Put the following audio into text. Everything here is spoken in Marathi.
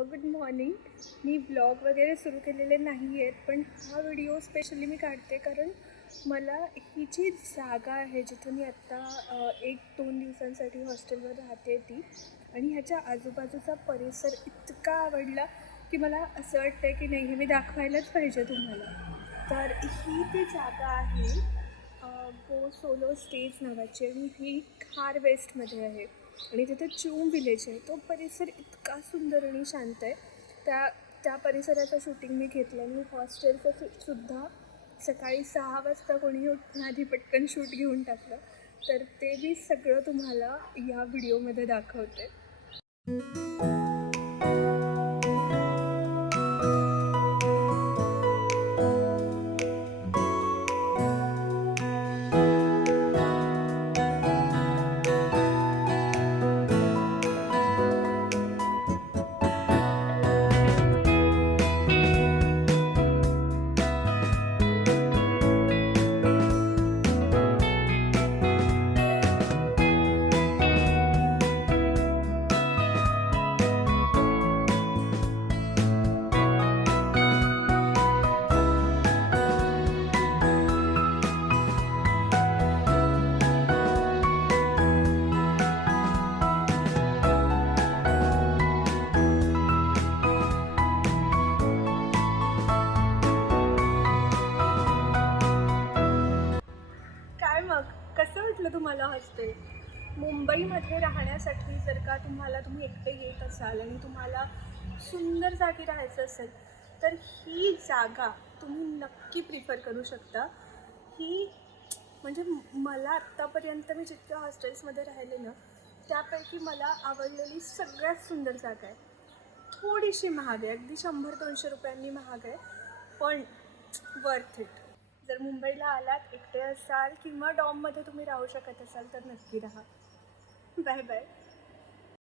गुड मॉर्निंग मी ब्लॉग वगैरे सुरू केलेले नाही आहेत पण हा व्हिडिओ स्पेशली मी काढते कारण मला ही जी जागा आहे जिथं मी आत्ता एक दोन दिवसांसाठी हॉस्टेलवर राहते ती आणि ह्याच्या आजूबाजूचा परिसर इतका आवडला की मला असं वाटतं की नाही हे मी दाखवायलाच पाहिजे तुम्हाला. तर ही ती जागा आहे गो सोलो स्टेज नावाची आणि ही खार वेस्टमध्ये आहे. आणि तिथे चूम विलेज आहे. तो परिसर इतका सुंदर आणि शांत आहे. त्या त्या परिसराचं शूटिंग मी घेतलं आणि हॉस्टेलचं सुद्धा सकाळी सहा वाजता कोणी आधी पटकन शूट घेऊन टाकलं. तर ते मी सगळं तुम्हाला या व्हिडिओमध्ये दाखवते. प्रश्न तुम्हाला हॉस्टेल मुंबईमध्ये राहण्यासाठी जर का तुम्हाला तुम्ही एकटे येत असाल आणि तुम्हाला सुंदर जागी राहायचं असेल तर ही जागा तुम्ही नक्की प्रिफर करू शकता. ही म्हणजे मला आत्तापर्यंत मी जितक्या हॉस्टेल्समध्ये राहिले ना त्यापैकी मला आवडलेली सगळ्यात सुंदर जागा आहे. थोडीशी महाग आहे अगदी शंभर दोनशे रुपयांनी महाग आहे पण वर्थ इट जर मुंबईला आलात एकटे असाल किंवा डॉममध्ये तुम्ही राहू शकत असाल तर नक्की राहा. Bye bye.